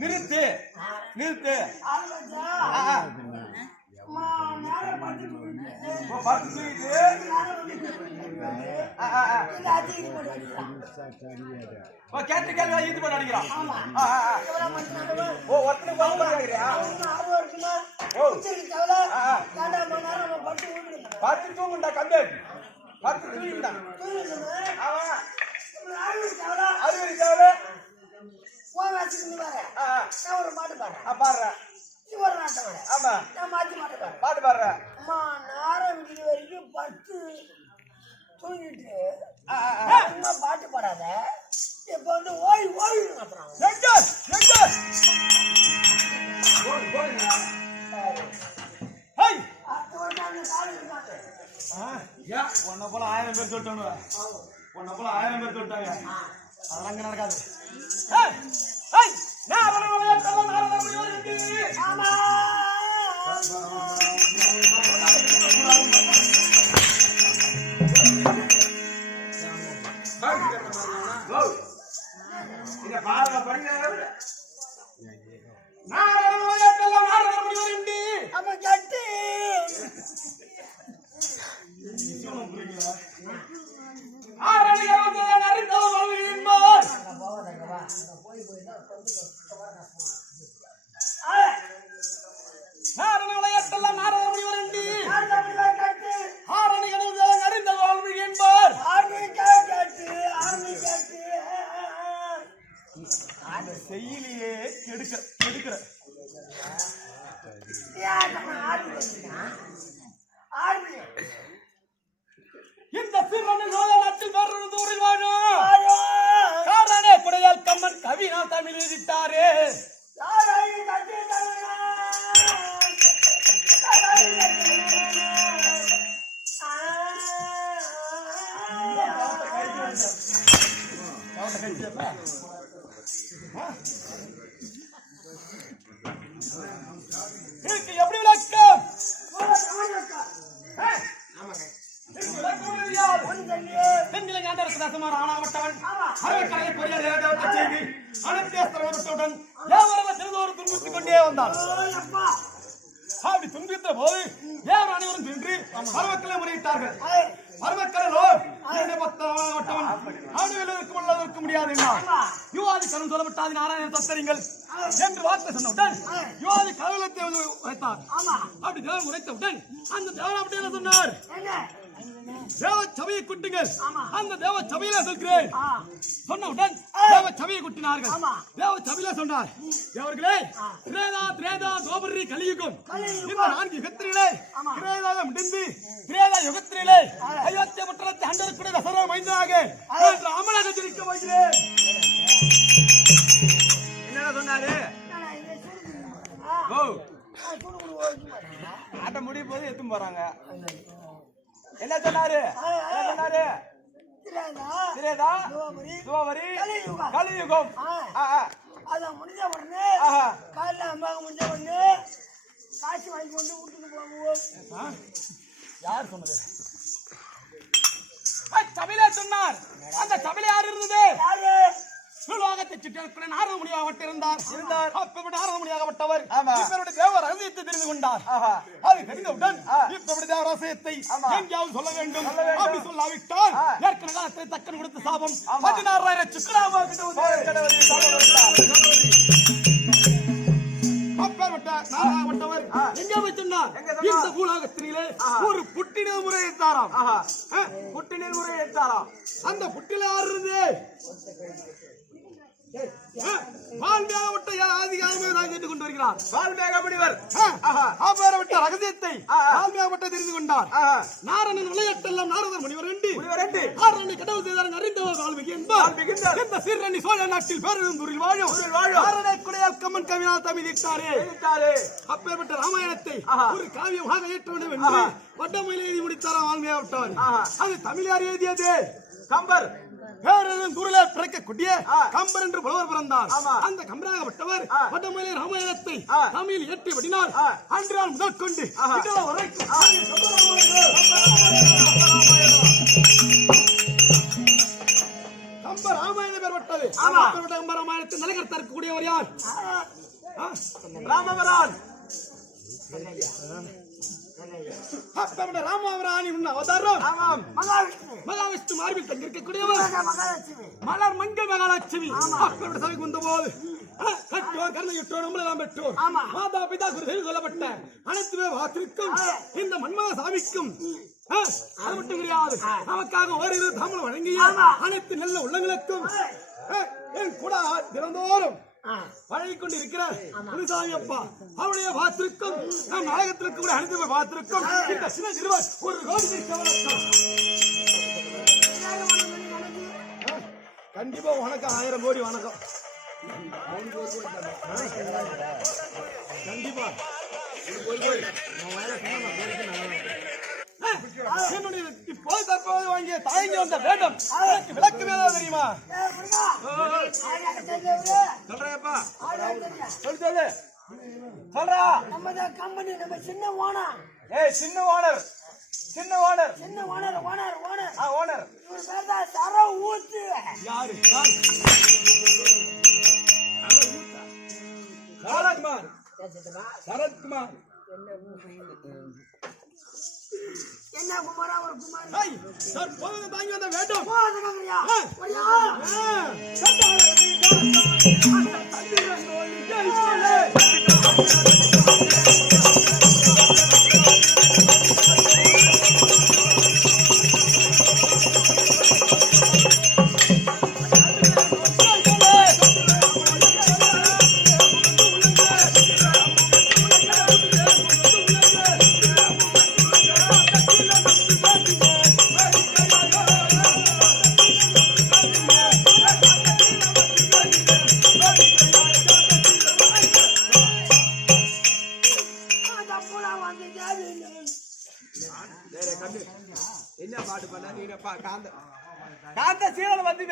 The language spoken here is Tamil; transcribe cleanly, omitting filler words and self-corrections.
நிறுத்து நிறுத்து. கேட்டு கேள்வி இது பண்ண அடிக்கிறான். பத்து தூங்குண்டா கம்பி பத்து தூங்கிண்டா அறுபது தேவை ஒரு பாட்டு பாடுறேன் பாடுறேன். ஆமா நான் மாத்தி மாட்டு பாட்டு பாடுறேன். அம்மா நேரம் இது வரைக்கும் 10 தூங்கிட்டு பாட்டு பாடாத. இப்ப வந்து ஓய் ஓய் அப்புறம் உன்னை போல 1000 பேர் சொல்லிட்டாங்க. உன்னை போல 1000 பேர் சொல்லிட்டாங்க. அதெல்லாம் அங்க நடக்காது. செய்யிலேயே கெடுக்கிற இந்த சிறுவனை நாட்டில் வர்றது ஊரில் வாழும் காரணே குடையால் கம்மன் கவினா தமிழ் எழுதிட்டாரே. எப்படி விளக்கம் பெண்களை ஞாண்டரசமான ஆனாவட்டவன் அரவக்கரையை பொறியாளர் செய்தி அனந்தேஸ்வரத்துடன் ஏவரவர் திருதோறு துன்புறுத்திக் கொண்டே வந்தான். அப்படி துன்பித்த போது ஏவர் அனைவரும் சென்று அரவக்களை முறையிட்டார்கள். அரவக்கரோ இருக்க முடியாது யுவாதி கரும் சொல்லப்பட்டாது நாராயணன் தத்தரிங்கள் என்று வார்த்தை சொன்னவுடன் யுவாதி கருவலத்தை வைத்தார். அப்படி தேவன் உரைத்தவுடன் அந்த தேவன் அப்படி என்ன சொன்னார்? தேவ சபையை கூட்டுங்கள். ஆமா. அந்த தேவ சபையில சொல்கிறேன். ஆ. சொன்னவுடன் தேவ சபையை கூட்டினார்கள். ஆமா. தேவ சபையில சொன்னார், தேவர்களே, திரேதா துவாபரி கலியுகம் கலியுகம். இந்த 4 யுகத்திலே ஆமா. திரேதாயம் முடிந்து திரேதா யுகத்திலே அயோத்திய பட்டணத்தை ஆண்டவருக்குரிய தசரா மைந்தனாக என்று அமலாக ஜனிக்க வைக்கிறேன். என்ன சொன்னாரு? என்னடா இது சுடுகுடுமா? ஓ, சுடுகுடு ஓய்ச்சு மாட்டேன். ஆட்ட முடியும் போது எத்தும் போறாங்க. என்ன சொன்னாரு? என்ன சொன்னாரு? திரேதா துவாபரி கலியுகம். கலியுகம். அத முடிஞ்ச உடனே ஆஹா. காலைல அம்மாவுக்கு முடிஞ்ச உடனே காசு வாங்கி கொண்டு வீட்டுக்கு போவோம். யார் சொன்னது? சபையிலே சொன்னார். அந்த சபையில யார் இருந்தது? யாரு? சுலோகத்தை சுற்றி நாரத முனியாகப்பட்டிருந்தார். அப்படி நாரத முனியாகப்பட்டவர் இப்படி தேவ ரகசியத்தை தெரிந்து கொண்டார். அது தெரிந்தவுடன் இப்படி தேவ ரகசியத்தை எங்கேயாவது சொல்ல வேண்டும். அப்படி சொல்லாவிட்டால் ஏற்கனவே தக்கன் கொடுத்த சாபம் 16,000 சுக்கராவாக அப்பேற்பட்டவர் எங்கே வைத்திருந்தார்? இந்த பூலோகத்திலே ஒரு புட்டின முறை எடுத்தாராம். புட்டின முறை எடுத்தாராம். அந்த புட்டில யார் இருந்து? வால்மீகப்பட்ட ஆதிகாரமே நான் கேட்டுக் கொண்டு வருகிறார். வால்மீக முனிவர் அப்பேற்பட்ட ரகசியத்தை வால்மீகப்பட்ட தெரிந்து கொண்டார். நாரணன் விளையாட்டெல்லாம் நாரத முனிவர் என்று நாரணனை கடவுள் செய்தார் அறிந்தவர் வால்மீகி என்பார். இந்த சீரணி சோழ நாட்டில் பேரூரில் வாழும் நாரணனை குடையால் கம்மன் கவினால் தமிழிட்டாரே. அப்பேற்பட்ட ராமாயணத்தை ஒரு காவியமாக ஏற்ற வேண்டும் என்று வட்டமொழியில் எழுதி முடித்தாரா வால்மீகப்பட்டவர். அது தமிழார் எழுதியது. கம்பர் பேரதும் குருளே பிறக்கக்கூடிய கம்பர் என்று புலவர் பிறந்தார். அந்த கம்பராகப்பட்டவர் வட்டமொழி ராமாயணத்தை தமிழில் ஏற்றிவிடினார். அன்றால் முதல் கொண்டு வரைக்கும் கம்ப ராமாயணம் பெறப்பட்டது. கம்ப ராமாயணத்தை நிலகர்த்த இருக்கக்கூடியவர் யார்? ராமவரான். ராமவராணி அவதாரம் மகாவிஷ்ணு மார்பில் தங்கிருக்கக்கூடியவர் மலர் மங்கள் மகாலட்சுமி. சபைக்கு வந்த போது கற்றோர் கருணையுற்றோர் நம்மளெல்லாம் பெற்றோர் மாதா பிதா குரு சொல்லப்பட்ட அனைத்துமே வாத்திருக்கும் இந்த மன்மத சாமிக்கும் அது மட்டும் கிடையாது, நமக்காக ஓரிரு தாமலம் வழங்கிய அனைத்து நல்ல உள்ளங்களுக்கும் என் கூட தினந்தோறும் வழங்கிக் கொண்டிருக்கிற குருசாமி அப்பா அவருடைய பாத்திருக்கும் நம் நாடகத்திற்கு கூட அனைத்து பாத்திருக்கும் இந்த சின்ன சிறுவர் ஒரு கோடி கண்டிப்பா வணக்கம். 1000 கோடி வணக்கம். கண்டிப்பா என்னுடைய இப்போது தற்போது வாங்கிய தாய்ங்க வந்த வேடம் விளக்கு வேதம் தெரியுமா? சொல்றேப்பா சொல்லு சொல்லு சொல்றா. நம்ம கம்பெனி நம்ம சின்ன ஓனர். சின்ன ஓனர் சின்ன ஓனர் சின்ன ஓனர் ஓனர் ஓனர் ஓனர் இவர் பேர் தான் சர ஊத்து. யாரு? சரத்குமார். சரத்குமார் என்ன குமாரா? ஒரு குமார் தற்போது தாங்கி வந்த வேடம் என்ன பாட்டு பண்ண? காந்த சீரல் வந்து